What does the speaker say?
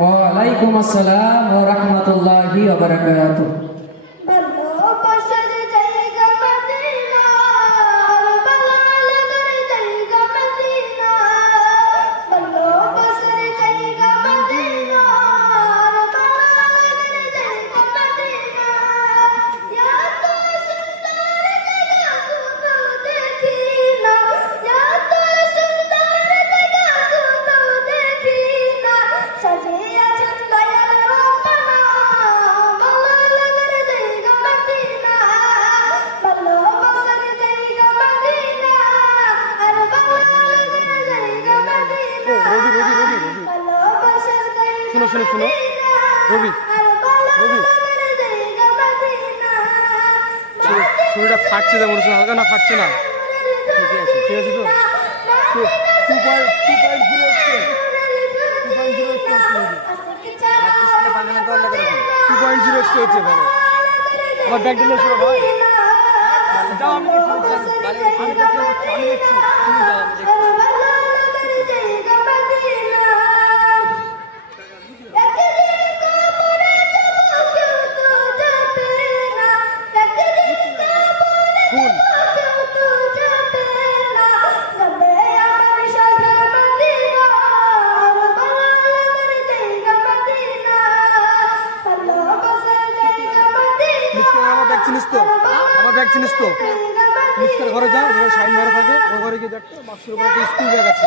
ওয়ালাইকুম আসসালাম ওয়া রাহমাতুল্লাহি ওয়া বারাকাতুহু। শুনো শুনো শুনো রবি রবি ছবিটা ফাটছে যেমন হালকা না ফাটছে না ঠিক আছে ঠিক আছে তো 2.0 হচ্ছে 2.0 হচ্ছে ভালো আমার ব্যাগ দিলে শোনো ভাই যাও আমি দেখছি তুমি যাও আমি দেখছি আমার ব্যাগ চিনিস তো ঘরে যাও যেখানে সাইন মারা থাকে ও ঘরে গিয়ে দেখতো বাক্সের উপরে একটা স্কুল ব্যাগ আছে